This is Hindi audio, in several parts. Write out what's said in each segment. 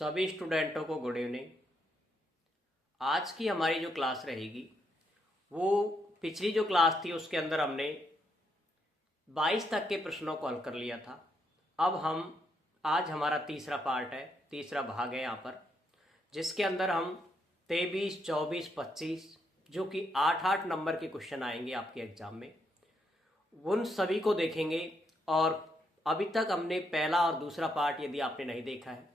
सभी स्टूडेंटों को गुड इवनिंग। आज की हमारी जो क्लास रहेगी वो पिछली जो क्लास थी उसके अंदर हमने 22 तक के प्रश्नों को हल कर लिया था। अब हम आज हमारा तीसरा पार्ट है, तीसरा भाग है यहाँ पर, जिसके अंदर हम 23, 24, 25 जो कि 8-8 नंबर के क्वेश्चन आएंगे आपके एग्जाम में, उन सभी को देखेंगे। और अभी तक हमने पहला और दूसरा पार्ट यदि आपने नहीं देखा है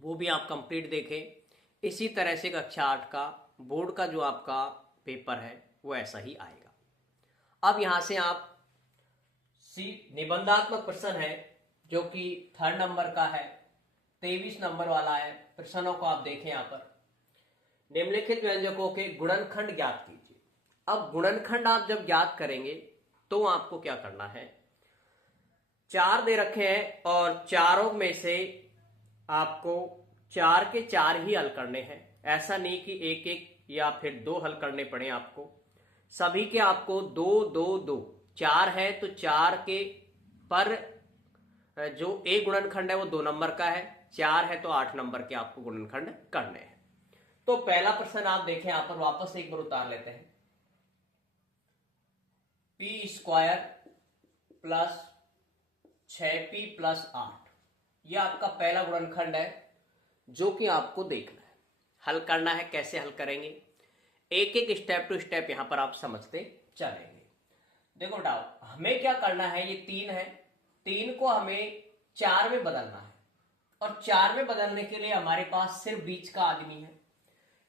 वो भी आप कंप्लीट देखें। इसी तरह से कक्षा 8 का बोर्ड का जो आपका पेपर है वो ऐसा ही आएगा। अब यहां से आप निबंधात्मक प्रश्न है जो कि 3rd नंबर का है, 23 नंबर वाला है। प्रश्नों को आप देखें यहाँ पर, निम्नलिखित व्यंजकों के गुणनखंड ज्ञात कीजिए। अब गुणनखंड आप जब ज्ञात करेंगे तो आपको क्या करना है, 4 दे रखे हैं और चारों में से आपको 4 के 4 ही हल करने हैं। ऐसा नहीं कि एक एक या फिर 2 हल करने पड़े आपको, सभी के आपको 2 2 2 4 है तो 4 के पर जो एक गुणनखंड है वो 2 नंबर का है, 4 है तो 8 नंबर के आपको गुणनखंड करने हैं। तो पहला प्रश्न आप देखें यहां पर, वापस एक बार उतार लेते हैं। p² प्लस 6p प्लस 8, यह आपका पहला गुणनखंड है जो कि आपको देखना है, हल करना है। कैसे हल करेंगे, एक एक स्टेप टू स्टेप यहां पर आप समझते चलेंगे। देखो बेटा, हमें क्या करना है, ये 3 है, 3 को हमें 4 में बदलना है और 4 में बदलने के लिए हमारे पास सिर्फ बीच का आदमी है।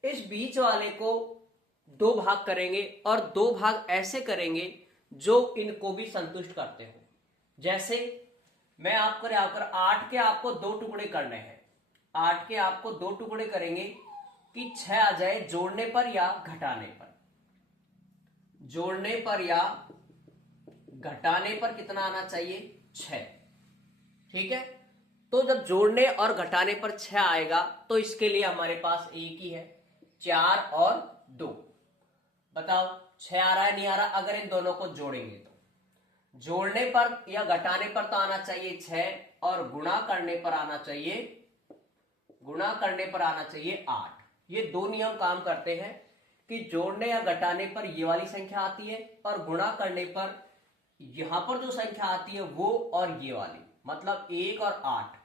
इस बीच वाले को 2 भाग करेंगे और 2 भाग ऐसे करेंगे जो इनको भी संतुष्ट करते हो। जैसे मैं आपको यहाँ पर 8 के आपको 2 टुकड़े करने हैं, 8 के आपको 2 टुकड़े करेंगे कि 6 आ जाए जोड़ने पर या घटाने पर। जोड़ने पर या घटाने पर कितना आना चाहिए, 6। ठीक है, तो जब जोड़ने और घटाने पर 6 आएगा तो इसके लिए हमारे पास एक ही है, 4 और 2। बताओ 6 आ रहा है नहीं आ रहा, अगर इन दोनों को जोड़ेंगे तो जोड़ने पर या घटाने पर तो आना चाहिए 6 और गुणा करने पर आना चाहिए 8। ये 2 नियम काम करते हैं कि जोड़ने या घटाने पर ये वाली संख्या आती है और गुणा करने पर यहां पर जो संख्या आती है वो और ये वाली, मतलब 1 और 8।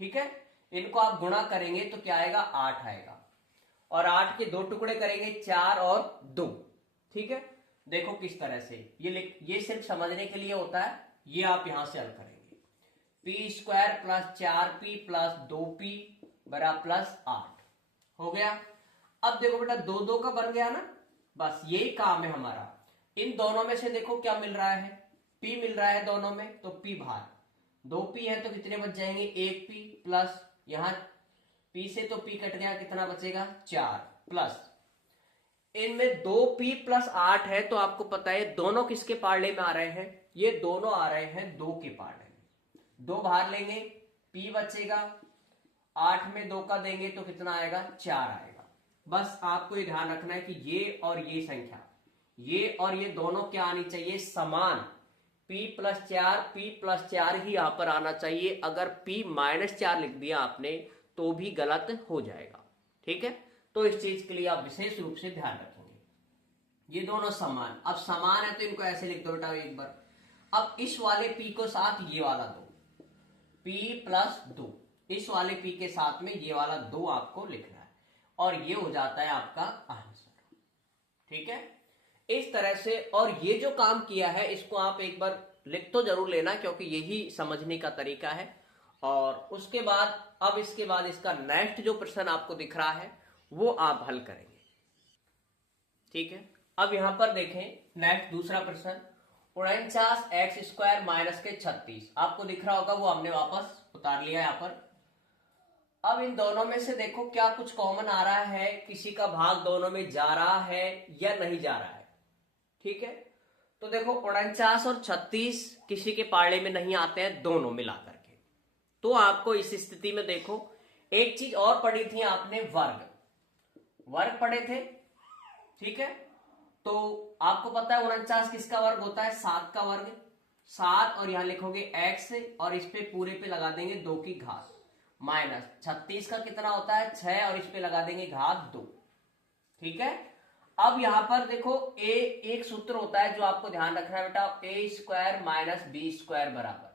ठीक है, इनको आप गुणा करेंगे तो क्या आएगा, 8 आएगा और 8 के 2 टुकड़े करेंगे, 4 और 2। ठीक है, देखो किस तरह से ये सिर्फ समझने के लिए होता है। ये आप यहां से हल करेंगे, p² plus 4p plus 2p बराबर प्लस 8 हो गया। अब देखो बेटा 2 2 का बन गया ना, बस यही काम है हमारा। इन दोनों में से देखो क्या मिल रहा है, p मिल रहा है दोनों में, तो p भाग 2p है तो कितने बच जाएंगे, 1p प्लस यहां p से तो p कट गया, कितना बचेगा, 4 प्लस इनमें 2p प्लस 8 है तो आपको पता है दोनों किसके पार्ले में आ रहे हैं, ये दोनों आ रहे हैं 2 के पार्ले में। 2 बाहर लेंगे, p बचेगा, 8 में 2 का देंगे तो कितना आएगा, 4 आएगा। बस आपको ये ध्यान रखना है कि ये और ये संख्या, ये और ये दोनों क्या आनी चाहिए, समान। p प्लस 4 ही यहां पर आना चाहिए। अगर p माइनस 4 लिख दिया आपने तो भी गलत हो जाएगा। ठीक है, तो इस चीज के लिए आप विशेष रूप से ध्यान रखेंगे, ये दोनों समान। अब समान है तो इनको ऐसे लिख दो बेटा एक बार। अब इस वाले p को साथ ये वाला 2, p प्लस 2, इस वाले p के साथ में ये वाला 2 आपको लिखना है और ये हो जाता है आपका आंसर। ठीक है, इस तरह से। और ये जो काम किया है इसको आप एक बार लिख तो जरूर लेना, क्योंकि यही समझने का तरीका है। और उसके बाद अब इसके बाद इसका नेक्स्ट जो प्रश्न आपको दिख रहा है वो आप हल करेंगे। ठीक है, अब यहां पर देखें नेक्स्ट दूसरा प्रश्न, 49x² माइनस के 36 आपको दिख रहा होगा, वो हमने वापस उतार लिया यहां पर। अब इन दोनों में से देखो क्या कुछ कॉमन आ रहा है, किसी का भाग दोनों में जा रहा है या नहीं जा रहा है। ठीक है, तो देखो 49 और 36 किसी के पार्ले में नहीं आते हैं दोनों मिलाकर के, तो आपको इस स्थिति में देखो एक चीज और पढ़ी थी आपने, वर्ग पढ़े थे। ठीक है, तो आपको पता है 49 किसका वर्ग होता है, 7 का वर्ग। 7 और यहां लिखोगे x और इस पे पूरे पे लगा देंगे 2 की घात, माइनस 36 का कितना होता है 6 और इस पे लगा देंगे घात 2। ठीक है, अब यहां पर देखो ए एक सूत्र होता है जो आपको ध्यान रखना है बेटा, ए स्क्वायर माइनस बी स्क्वायर बराबर,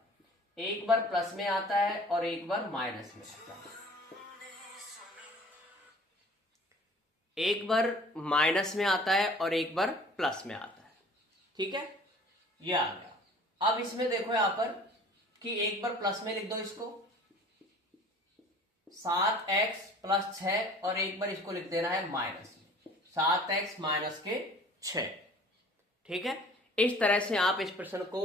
एक बार प्लस में आता है और एक बार माइनस में आता है, एक बार माइनस में आता है और एक बार प्लस में आता है। ठीक है, ये आ गया। अब इसमें देखो यहां पर कि एक बार प्लस में लिख दो इसको 7x प्लस 6 और एक बार इसको लिख देना है माइनस में 7x माइनस के 6। ठीक है, इस तरह से आप इस प्रश्न को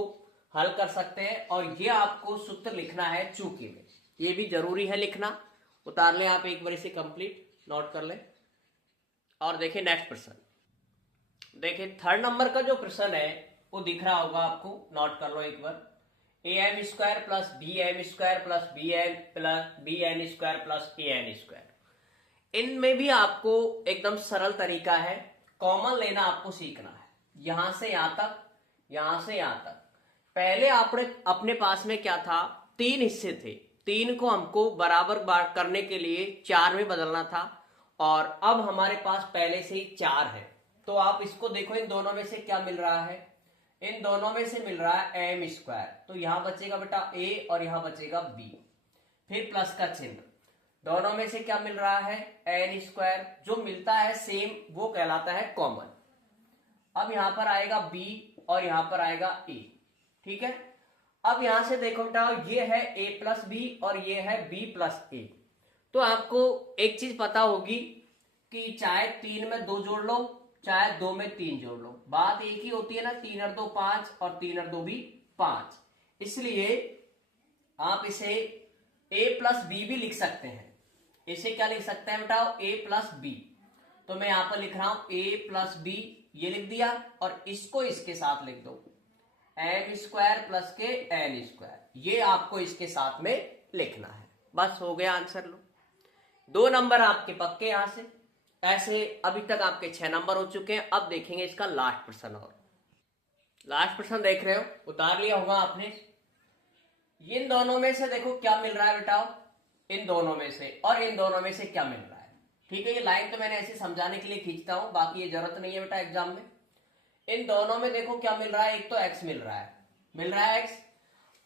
हल कर सकते हैं और ये आपको सूत्र लिखना है चूंकि में, ये भी जरूरी है लिखना। उतार लें आप एक बार इसे कंप्लीट नोट कर लें और देखिए नेक्स्ट प्रश्न। देखिए थर्ड नंबर का जो प्रश्न है वो दिख रहा होगा आपको, नोट कर लो एक बार, A M square plus B M square plus B N square plus A N square. इनमें भी आपको एकदम सरल तरीका है, कॉमन लेना आपको सीखना है, यहां से यहां तक, यहां से यहां तक। पहले आपने अपने पास में क्या था, 3 हिस्से थे, 3 को हमको बराबर बांट करने के लिए 4 में बदलना था और अब हमारे पास पहले से ही 4 है। तो आप इसको देखो, इन दोनों में से क्या मिल रहा है, इन दोनों में से मिल रहा है एम स्क्वायर, तो यहां बचेगा बेटा ए और यहां बचेगा बी, फिर प्लस का चिन्ह, दोनों में से क्या मिल रहा है एन स्क्वायर, जो मिलता है सेम वो कहलाता है कॉमन। अब यहां पर आएगा बी और यहां पर आएगा ए। ठीक है, अब यहां से देखो बेटा ये है ए प्लस बी और ये है बी प्लस ए। तो आपको एक चीज पता होगी कि चाहे 3 में 2 जोड़ लो चाहे 2 में 3 जोड़ लो, बात एक ही होती है ना, 3 और 2 5 और 3 और 2 भी 5, इसलिए आप इसे a प्लस बी भी लिख सकते हैं। इसे क्या लिख सकते हैं बेटा, a प्लस बी। तो मैं यहां पर लिख रहा हूं a प्लस बी, ये लिख दिया और इसको इसके साथ लिख दो एम स्क्वायर प्लस के एन स्क्वायर, ये आपको इसके साथ में लिखना है। बस हो गया आंसर। लो 2 नंबर आपके पक्के यहां से। ऐसे अभी तक आपके 6 नंबर हो चुके हैं। अब देखेंगे इसका लास्ट प्रश्न, और लास्ट प्रश्न देख रहे हो, उतार लिया होगा आपने। इन दोनों में से देखो क्या मिल रहा है बेटा, इन दोनों में से और इन दोनों में से क्या मिल रहा है। ठीक है, ये लाइन तो मैंने ऐसे समझाने के लिए खींचता हूं, बाकी ये जरूरत नहीं है बेटा एग्जाम में। इन दोनों में देखो क्या मिल रहा है, एक तो x मिल रहा है x।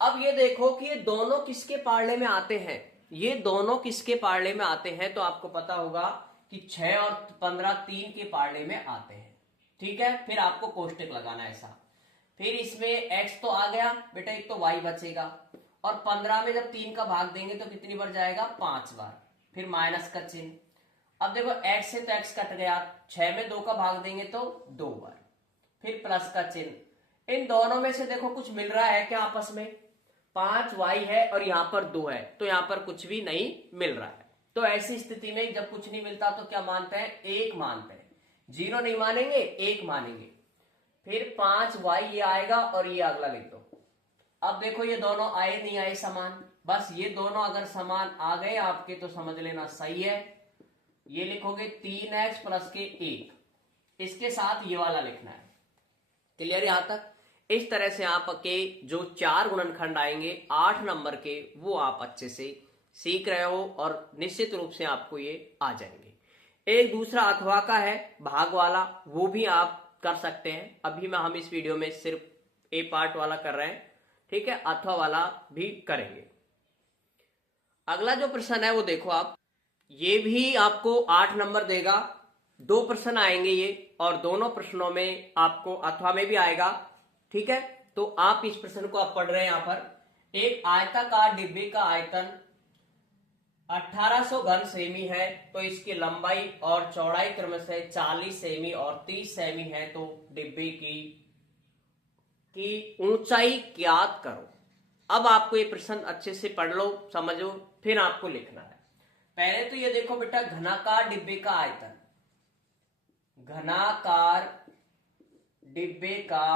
अब ये देखो कि ये दोनों किसके पार्ले में आते हैं, ये दोनों किसके पार्ले में आते हैं, तो आपको पता होगा कि 6 और 15 3 के पार्ले में आते हैं। ठीक है, फिर आपको कोष्टक लगाना ऐसा, फिर इसमें x तो आ गया बेटा, एक तो y बचेगा और 15 में जब 3 का भाग देंगे तो कितनी बार जाएगा, 5 बार, फिर माइनस का चिन्ह। अब देखो x से तो x कट गया, 6 में 2 का भाग देंगे तो 2 बार, फिर प्लस का चिन्ह। इन दोनों में से देखो कुछ मिल रहा है क्या आपस में, 5y है और यहां पर 2 है, तो यहां पर कुछ भी नहीं मिल रहा है। तो ऐसी स्थिति में जब कुछ नहीं मिलता तो क्या मानते हैं, 1 मानते हैं, 0 नहीं मानेंगे 1 मानेंगे। फिर 5y ये आएगा और ये अगला लिख दो। अब देखो ये दोनों आए नहीं आए समान, बस ये दोनों अगर समान आ गए आपके तो समझ लेना सही है। ये लिखोगे 3x प्लस के 1, इसके साथ ये वाला लिखना है। क्लियर यहां तक? इस तरह से आपके जो 4 गुणनखंड आएंगे 8 नंबर के, वो आप अच्छे से सीख रहे हो और निश्चित रूप से आपको ये आ जाएंगे। एक दूसरा अथवा का है भाग वाला, वो भी आप कर सकते हैं। अभी मैं हम इस वीडियो में सिर्फ ए पार्ट वाला कर रहे हैं, ठीक है, अथवा वाला भी करेंगे। अगला जो प्रश्न है वो देखो आप, ये भी आपको 8 नंबर देगा, 2 प्रश्न आएंगे ये, और दोनों प्रश्नों में आपको अथवा में भी आएगा। ठीक है, तो आप इस प्रश्न को आप पढ़ रहे हैं। यहां पर एक आयताकार डिब्बे का आयतन 1800 घन सेमी है, तो इसकी लंबाई और चौड़ाई क्रमशः 40 सेमी और 30 सेमी है, तो डिब्बे की ऊंचाई ज्ञात करो। अब आपको ये प्रश्न अच्छे से पढ़ लो, समझो, फिर आपको लिखना है। पहले तो ये देखो बेटा, घनाकार डिब्बे का आयतन, घनाकार डिब्बे का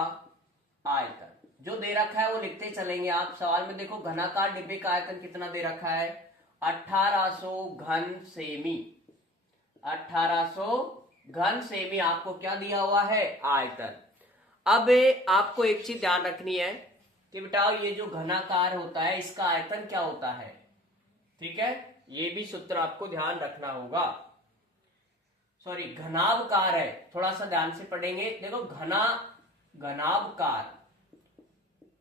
आयतन जो दे रखा है वो लिखते चलेंगे आप। सवाल में देखो घनाकार डिब्बे का आयतन कितना दे रखा है, 1800 घन सेमी, 1800 घन सेमी आपको क्या दिया हुआ है, आयतन। अब आपको एक चीज ध्यान रखनी है कि बेटा ये जो घनाकार होता है इसका आयतन क्या होता है, ठीक है, ये भी सूत्र आपको ध्यान रखना होगा। सॉरी, घनाभकार है, थोड़ा सा ध्यान से पढ़ेंगे। देखो घनाभकार,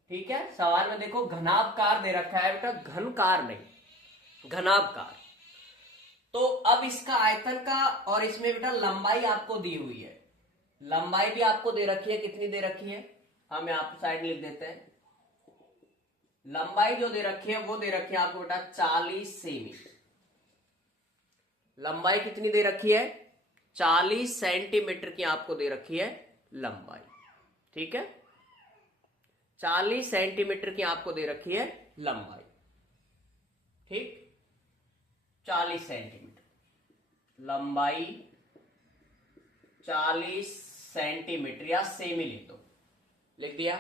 ठीक है, सवाल में देखो घनाभकार दे रखा है बेटा, घनकार नहीं, घनाभकार। तो अब इसका आयतन का और इसमें बेटा लंबाई आपको दी हुई है, लंबाई भी आपको दे रखी है, कितनी दे रखी है, हम यहाँ पे साइड लिख देते हैं। लंबाई जो दे रखी है वो दे रखी है आपको बेटा 40 सेमी। लंबाई कितनी दे रखी है, 40 सेंटीमीटर की आपको दे रखी है लंबाई, ठीक है, 40 सेंटीमीटर की आपको दे रखी है लंबाई, ठीक, 40 सेंटीमीटर लंबाई, 40 सेंटीमीटर या सेमी लिख दो, लिख दिया।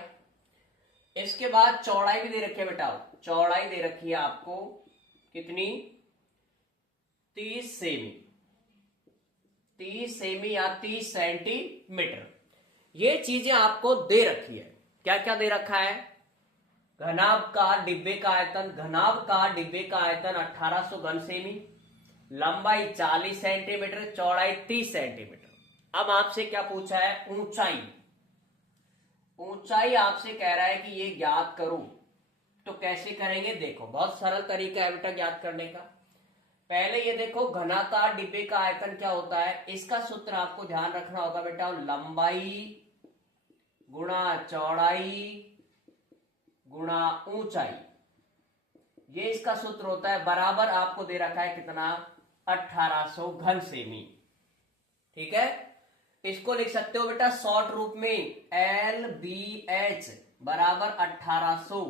इसके बाद चौड़ाई भी दे रखी है बेटा, चौड़ाई दे रखी है आपको कितनी, 30 सेमी, 30 सेमी या 30 सेंटीमीटर। ये चीजें आपको दे रखी है। क्या क्या दे रखा है, घनाभकार डिब्बे का आयतन, घनाभकार डिब्बे का आयतन 1800 घन सेमी, लंबाई 40 सेंटीमीटर, चौड़ाई 30 सेंटीमीटर। अब आपसे क्या पूछा है, ऊंचाई, ऊंचाई आपसे कह रहा है कि ये ज्ञात करो। तो कैसे करेंगे, देखो बहुत सरल तरीका है बेटा ज्ञात करने का। पहले ये देखो घनाकार डिब्बे का आयतन क्या होता है, इसका सूत्र आपको ध्यान रखना होगा बेटा, लंबाई गुणा चौड़ाई गुणा ऊंचाई, ये इसका सूत्र होता है, बराबर आपको दे रखा है कितना, 1800 घन सेमी, ठीक है। इसको लिख सकते हो बेटा शॉर्ट रूप में, LBH बराबर 1800,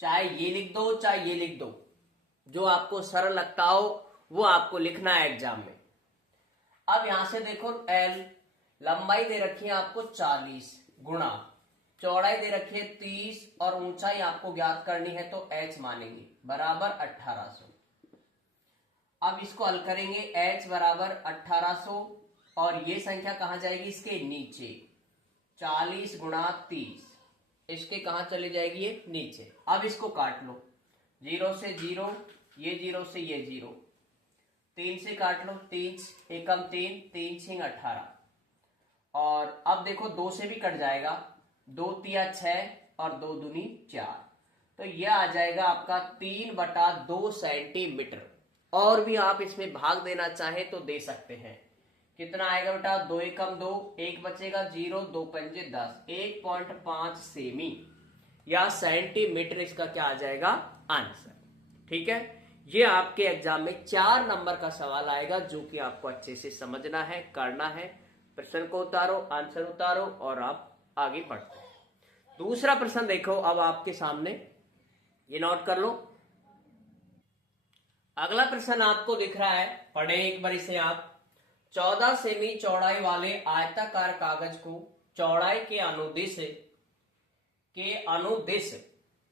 चाहे ये लिख दो चाहे ये लिख दो, जो आपको सरल लगता हो वो आपको लिखना है एग्जाम में। अब यहां से देखो L, लंबाई दे रखी है आपको 40 गुणा चौड़ाई दे रखी है 30 और ऊंचाई आपको ज्ञात करनी है तो H मानेंगे, बराबर 1800। अब इसको हल करेंगे, H बराबर 1800 और ये संख्या कहां जाएगी, इसके नीचे, 40 गुणा 30, इसके कहां चली जाएगी, ये नीचे। अब इसको काट लो, 0 से 0, ये 0 से ये 0, 3 से काट लो, 3 एकम 3, 3 छिंग 18, और अब देखो 2 से भी कट जाएगा, 2 तिया 6 और 2 दूनी 4, तो यह आ जाएगा आपका 3/2 सेंटीमीटर। और भी आप इसमें भाग देना चाहे तो दे सकते हैं। कितना आएगा बेटा, 2 एकम 2, 1 बचेगा 0, 2 पंजे 10, 1.5 सेमी या सेंटीमीटर इसका क्या आ जाएगा आंसर, ठीक है। ये आपके एग्जाम में 4 नंबर का सवाल आएगा, जो कि आपको अच्छे से समझना है, करना है। प्रश्न को उतारो, आंसर उतारो और आप आगे बढ़ते हैं। दूसरा प्रश्न देखो अब आपके सामने, ये नोट कर लो। अगला प्रश्न आपको दिख रहा है, पढ़े एक बार इसे आप। 14 सेमी चौड़ाई वाले आयताकार कागज को चौड़ाई के अनुदिश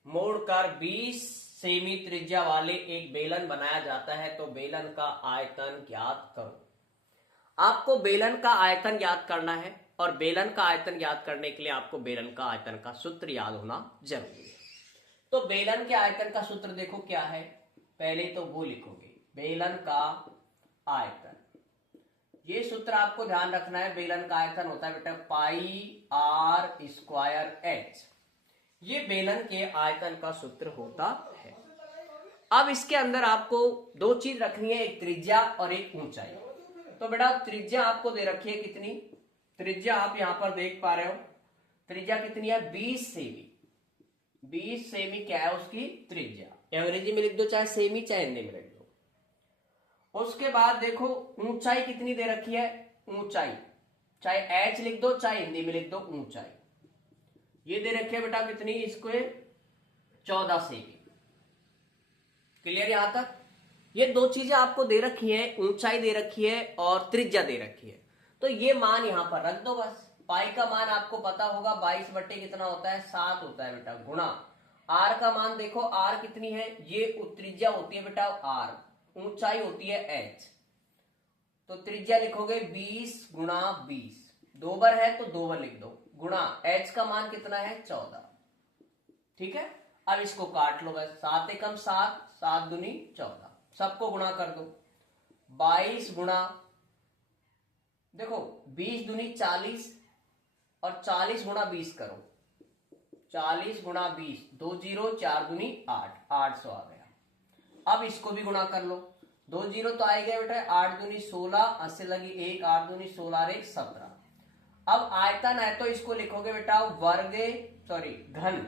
मोड़कर 20 सेमी त्रिज्या वाले एक बेलन बनाया जाता है, तो बेलन का आयतन ज्ञात करो। आपको बेलन का आयतन ज्ञात करना है और बेलन का आयतन ज्ञात करने के लिए आपको बेलन का आयतन का सूत्र याद होना जरूरी है। तो बेलन के आयतन का सूत्र देखो क्या है, पहले तो वो लिखोगे, बेलन का आयतन, ये सूत्र आपको ध्यान रखना है। बेलन का आयतन होता है बेटा पाई r स्क्वायर h, ये बेलन के आयतन का सूत्र होता है। अब इसके अंदर आपको 2 चीज रखनी है, एक त्रिज्या और एक ऊंचाई। तो बेटा त्रिज्या आपको दे रखी है कितनी, त्रिज्या आप यहां पर देख पा रहे हो, त्रिज्या कितनी है 20 सेमी, 20 सेमी क्या है उसकी त्रिज्या, अंग्रेजी में लिख दो चाहे सेमी चाहे हिंदी में लिख दो। उसके बाद देखो ऊंचाई कितनी दे रखी है, ऊंचाई चाहे h लिख दो चाहे हिंदी में लिख दो, ऊंचाई ये दे रखी है बेटा कितनी, इसको 14 सेमी। क्लियर यहां तक। ये 2 चीजें आपको दे रखी है, ऊंचाई दे रखी है और त्रिज्या दे रखी है, तो ये मान यहां पर रख दो बस। पाई का मान आपको पता होगा 22 बट्टे कितना होता है 7 होता है बेटा, गुणा आर का मान देखो, आर कितनी है, ये त्रिज्या होती है बेटा आर, ऊंचाई होती है h, तो त्रिज्या लिखोगे 20 गुणा 20, 2 बार है तो 2 बार लिख दो, गुणा h का मान कितना है 14, ठीक है। अब इसको काट लो बस, 7 एकम 7, 7 दूनी 14, सबको गुणा कर दो। 22 गुणा, देखो 20 दूनी 40 और 40 गुणा 20 करो, 40 गुणा 20, 2 जीरो, 4 दूनी 8, 800 आ गया। अब इसको भी गुणा कर लो, 2 जीरो तो आएगा बेटा, 8 दूनी 16, 80 लगी 1, 8 दूनी 16 रे 17। अब आयतन है तो इसको लिखोगे बेटा वर्ग, सॉरी घन,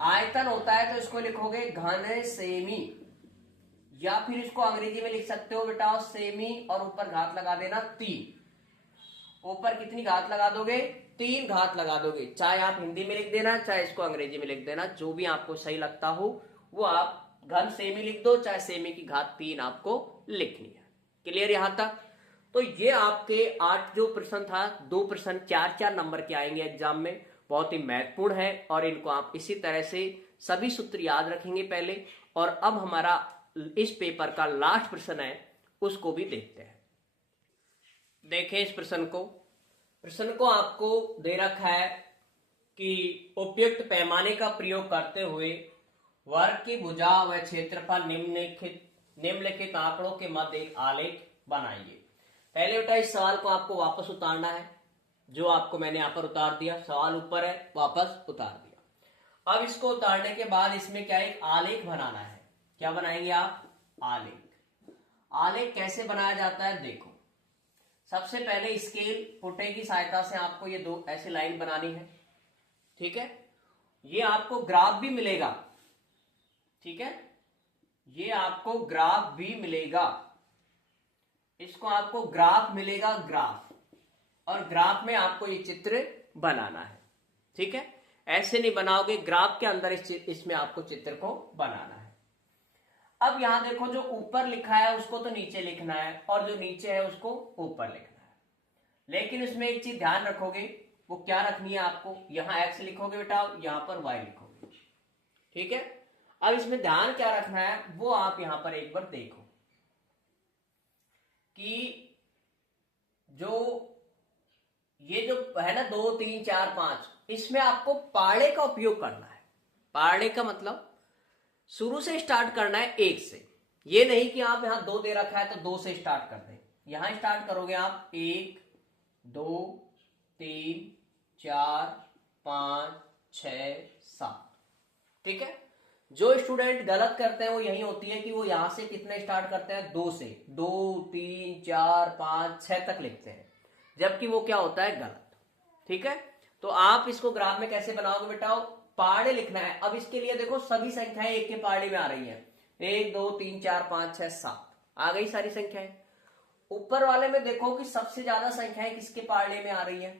आयतन होता है तो इसको लिखोगे घन सेमी, या फिर इसको अंग्रेजी में लिख सकते हो बेटा सेमी, और ऊपर घात लगा देना 3। ऊपर कितनी घात लगा दोगे? 3 घात लगा दोगे। चाहे आप हिंदी में लिख देना, चाहे इसको अंग्रेजी में लिख देना, जो भी आपको सही लगता हो वो आप घन सेमी लिख दो, चाहे सेमी की घात 3 आपको लिखनी है। क्लियर यहां तक? तो ये आपके 8 जो प्रश्न था, 2 प्रश्न 4-4 नंबर के आएंगे एग्जाम में, बहुत ही महत्वपूर्ण है, और इनको आप इसी तरह से सभी सूत्र याद रखेंगे पहले। और अब हमारा इस पेपर का लास्ट प्रश्न है, उसको भी देखते हैं। देखें इस प्रश्न को आपको दे रखा है कि उपयुक्त पैमाने का प्रयोग करते हुए वर्ग की भुजा व क्षेत्रफल निम्नलिखित आंकड़ों के मध्य एक आलेख बनाइए। पहले बेटा इस सवाल को आपको वापस उतारना है, जो आपको मैंने यहां पर उतार दिया, सवाल ऊपर है, वापस उतार दिया। अब इसको उतारने के बाद इसमें क्या एक आलेख बनाना है। क्या बनाएंगे आप? आलेख। आलेख कैसे बनाया जाता है देखो, सबसे पहले स्केल पुटे की सहायता से आपको ये 2 ऐसी लाइन बनानी है, ठीक है। ये आपको ग्राफ भी मिलेगा, ठीक है, ये आपको ग्राफ भी मिलेगा, इसको आपको ग्राफ मिलेगा, ग्राफ, और ग्राफ में आपको ये चित्र बनाना है, ठीक है। ऐसे नहीं बनाओगे, ग्राफ के अंदर इसमें आपको चित्र को बनाना है। अब यहां देखो, जो ऊपर लिखा है उसको तो नीचे लिखना है, और जो नीचे है उसको ऊपर लिखना है। लेकिन इसमें एक चीज ध्यान रखोगे, वो क्या रखनी है आपको? यहां x लिखोगे बेटा, यहां पर y लिखोगे, ठीक है। अब इसमें ध्यान क्या रखना है वो आप यहां पर एक बार देखो कि ये जो है ना 2, 3, 4, 5, इसमें आपको पाड़े का उपयोग करना है। पाड़े का मतलब शुरू से स्टार्ट करना है 1 से, ये नहीं कि आप यहां 2 दे रखा है तो 2 से स्टार्ट कर दें। यहां स्टार्ट करोगे आप 1, 2, 3, 4, 5, 6, 7, ठीक है। जो स्टूडेंट गलत करते हैं वो यही होती है कि वो यहां से कितने स्टार्ट करते हैं? 2 से, 2, 3, 4, 5, 6 तक लिखते हैं, जबकि वो क्या होता है? गलत, ठीक है। तो आप इसको ग्राफ में कैसे बनाओगे बेटा? पाड़े लिखना है। अब इसके लिए देखो सभी संख्याएं एक के पाड़े में आ रही हैं, 1, 2, 3, 4, 5, 6, 7 आ गई सारी संख्याएं। ऊपर वाले में देखो कि सबसे ज्यादा संख्याएं किसके पाड़े में आ रही है,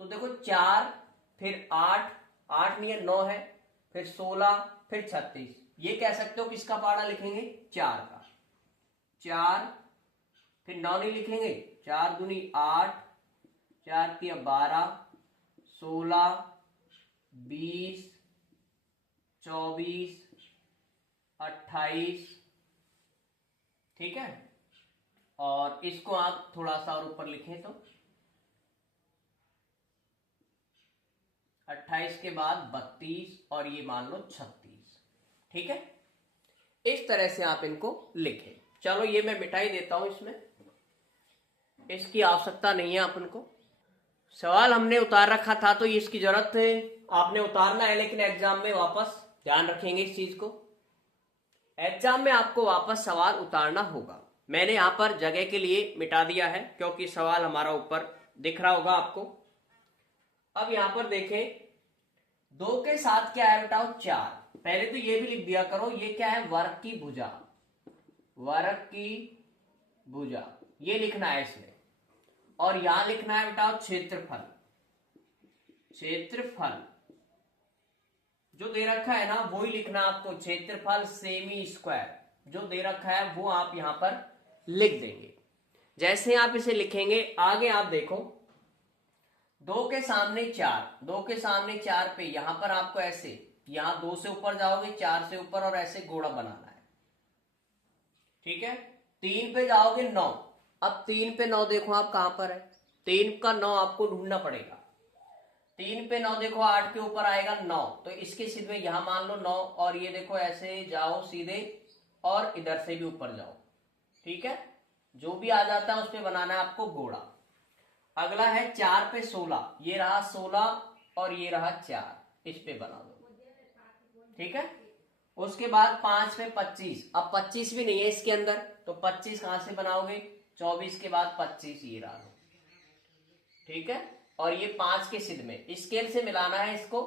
तो देखो 4, फिर 8, 8 नहीं है 9 है, फिर 16, फिर 36। ये कह सकते हो किसका पाड़ा लिखेंगे? 4 का। 4, फिर 9 नहीं लिखेंगे, 4 दूनी 8, 4 तिया 12, 16, 20, 24, 28, ठीक है। और इसको आप थोड़ा सा और ऊपर लिखें तो 28 के बाद 32, और ये मान लो 36, ठीक है। इस तरह से आप इनको लिखें। चलो ये मैं मिटाई देता हूं, इसमें इसकी आवश्यकता नहीं है अपन को। सवाल हमने उतार रखा था तो इसकी जरूरत है, आपने उतारना है, लेकिन एग्जाम में वापस ध्यान रखेंगे इस चीज को, एग्जाम में आपको वापस सवाल उतारना होगा। मैंने यहां पर जगह के लिए मिटा दिया है क्योंकि सवाल हमारा ऊपर दिख रहा होगा आपको। अब यहां पर देखें, 2 के साथ क्या है बेटा? 4। पहले तो ये भी लिख दिया करो, ये क्या है? वर्ग की भुजा, वर्ग की भुजा, ये लिखना है इसमें। और यहां लिखना है बेटा क्षेत्रफल, क्षेत्रफल जो दे रखा है ना वो ही लिखना आपको, क्षेत्रफल सेमी स्क्वायर जो दे रखा है वो आप यहां पर लिख देंगे। जैसे आप इसे लिखेंगे, आगे आप देखो 2 के सामने 4, 2 के सामने 4 पे यहां पर आपको ऐसे, यहां 2 से ऊपर जाओगे, 4 से ऊपर, और ऐसे घोड़ा बनाना है, ठीक है। 3 पे जाओगे 9, अब 3 पे 9 देखो आप कहां पर है, 3 का 9 आपको ढूंढना पड़ेगा। 3 पे 9 देखो 8 के ऊपर आएगा 9, तो इसके सीधे यहां मान लो 9, और ये देखो ऐसे जाओ सीधे और इधर से भी ऊपर जाओ। ठीक है, जो भी आ जाता है उस पे बनाना है आपको घोड़ा। अगला है 4 पे 16, ये रहा 16 और ये रहा 4, इस पे बना दो। ठीक है, उसके बाद 5 पे 25, अब 25 भी नहीं है इसके अंदर, तो 25 कहां से बनाओगे, 24 के बाद 25 ये रहा। ठीक है, और ये 5 के सिद्ध में स्केल से मिलाना है इसको।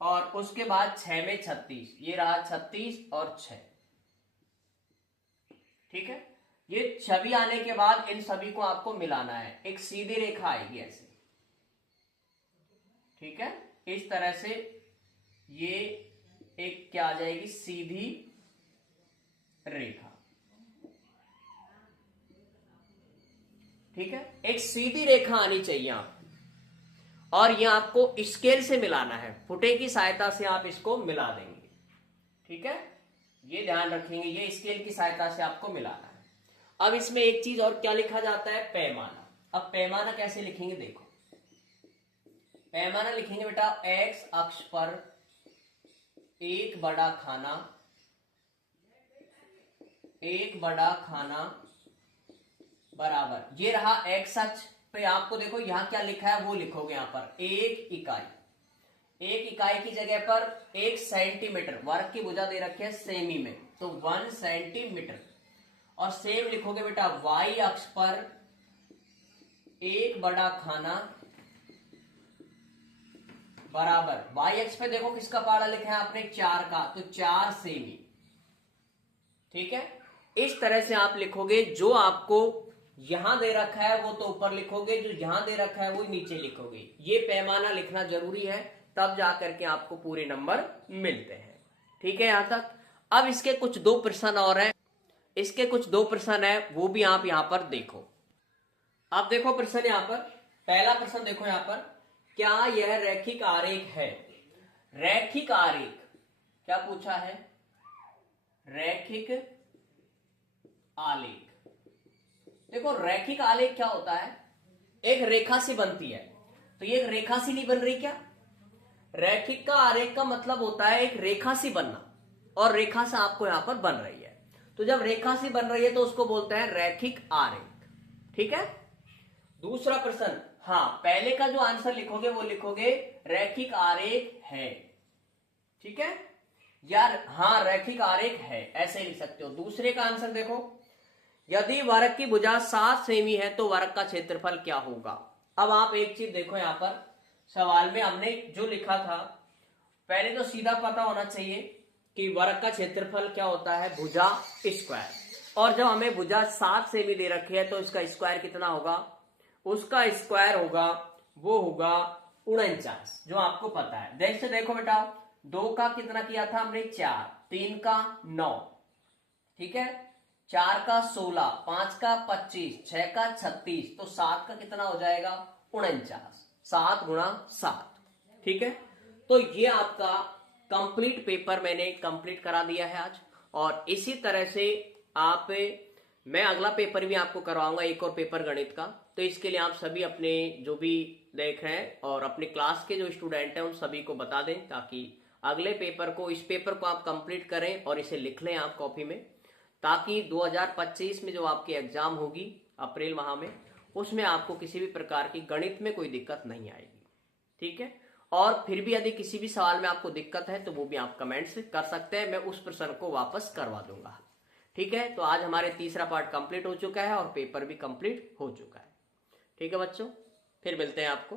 और उसके बाद 6 में 36, ये रहा 36 और 6। ठीक है, ये छवि आने के बाद इन सभी को आपको मिलाना है, एक सीधी रेखा आएगी ऐसे। ठीक है, इस तरह से ये एक क्या आ जाएगी, सीधी रेखा। ठीक है, एक सीधी रेखा आनी चाहिए आप, और ये आपको स्केल से मिलाना है, फुटे की सहायता से आप इसको मिला देंगे। ठीक है, ये ध्यान रखेंगे, ये स्केल की सहायता से आपको मिलाना है। अब इसमें एक चीज और क्या लिखा जाता है, पैमाना। अब पैमाना कैसे लिखेंगे देखो, पैमाना लिखेंगे बेटा, एक्स अक्ष पर एक बड़ा खाना, एक बड़ा खाना बराबर, ये रहा एक्स अक्ष पे। आपको देखो यहां क्या लिखा है वो लिखोगे, यहां पर एक इकाई, एक इकाई की जगह पर 1 सेंटीमीटर, वर्ग की भुजा दे रखी है सेमी में, तो 1 सेंटीमीटर। और सेम लिखोगे बेटा वाई अक्ष पर एक बड़ा खाना बराबर, वाई अक्ष पे देखो किसका पहाड़ा लिखा है आपने, 4 का, तो 4 सेमी। ठीक है, इस तरह से आप लिखोगे, जो आपको यहां दे रखा है वो तो ऊपर लिखोगे, जो यहां दे रखा है वो नीचे लिखोगे। ये पैमाना लिखना जरूरी है, तब जाकर के आपको पूरे नंबर मिलते हैं। ठीक है, यहां तक। अब इसके कुछ 2 प्रश्न और हैं, इसके कुछ 2 प्रश्न है, वो भी आप यहां पर देखो। अब देखो प्रश्न यहां पर, पहला प्रश्न देखो यहां पर, क्या यह रैखिक आरेख है। रैखिक आरेख क्या पूछा है, रैखिक आलेख। देखो रैखिक आलेख क्या होता है, एक रेखा सी बनती है, तो ये एक रेखा सी नहीं बन रही क्या। रैखिक का आरेख का मतलब होता है एक रेखा सी बनना, और रेखा से आपको यहां पर बन रही है, तो जब रेखा सी बन रही है तो उसको बोलते हैं रैखिक आरेख। ठीक है, दूसरा प्रश्न, हाँ पहले का जो आंसर लिखोगे वो लिखोगे रैखिक आरेख है। ठीक है यार, हाँ रैखिक आरेख है ऐसे लिख सकते हो। दूसरे का आंसर देखो, यदि वर्ग की भुजा 7 सेमी है तो वर्ग का क्षेत्रफल क्या होगा। अब आप एक चीज देखो, यहां पर सवाल में हमने जो लिखा था, पहले तो सीधा पता होना चाहिए कि वर्ग का क्षेत्रफल क्या होता है, भुजा स्क्वायर। और जब हमें भुजा 7 सेमी दे रखी है तो इसका स्क्वायर कितना होगा, उसका स्क्वायर होगा वो होगा 49, जो आपको पता है। देख से देखो बेटा, 2 का कितना किया था हमने 4, 3 का 9, ठीक है, 4 का 16, 5 का 25, 6 का 36, तो 7 का कितना हो जाएगा 49, 7 गुणा 7। ठीक है, तो ये आपका कंप्लीट पेपर मैंने कंप्लीट करा दिया है आज। और इसी तरह से आप, मैं अगला पेपर भी आपको करवाऊंगा, एक और पेपर गणित का। तो इसके लिए आप सभी अपने जो भी देख रहे हैं और अपने क्लास के जो स्टूडेंट हैं उन सभी को बता दें, ताकि अगले पेपर को, इस पेपर को आप कंप्लीट करें और इसे लिख लें आप कॉपी में, ताकि 2025 में जो आपकी एग्जाम होगी अप्रैल माह में, उसमें आपको किसी भी प्रकार की गणित में कोई दिक्कत नहीं आएगी। ठीक है, और फिर भी यदि किसी भी सवाल में आपको दिक्कत है तो वो भी आप कमेंट्स कर सकते हैं, मैं उस प्रश्न को वापस करवा दूंगा। ठीक है, तो आज हमारे तीसरा पार्ट कंप्लीट हो चुका है और पेपर भी कंप्लीट हो चुका है। ठीक है बच्चों, फिर मिलते हैं आपको।